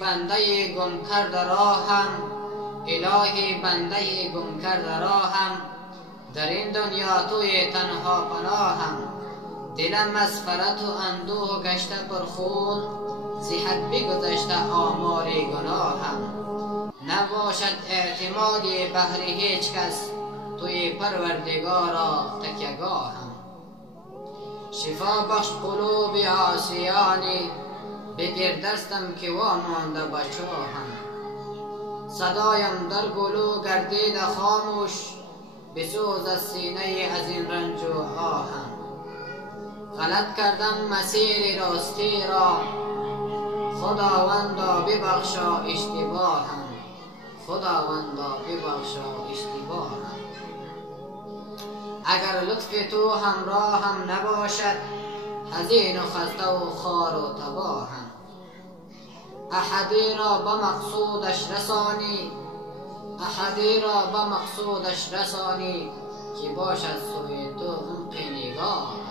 بنده گم کرده راهم، الهی بنده گم کرده راهم، در این دنیا توی تنها پناهم. دلم از فرط و اندوه گشته پرخون، زی حد بگذشته آمال گناهم. نباشد اعتمادی بهر هیچ کس، توی پروردگارا تکیهگاهم. شفا بخش قلوب عاصیانی، بگیر دستم که وامانده به چاهم. صدایم در گلو گردیده خاموش، بسوز از سینه از این رنج و آهم. غلط کردم مسیر راستی را، خداوندا ببخشا اشتباهم. خداوندا ببخشا اشتباهم. اگر لطف تو همراهم نباشد، حزین و خسته و خوار و تباهم. احدی را به مقصودش رسانی، احدی را به مقصودش رسانی، که باشد سوی تو عمق نگاه.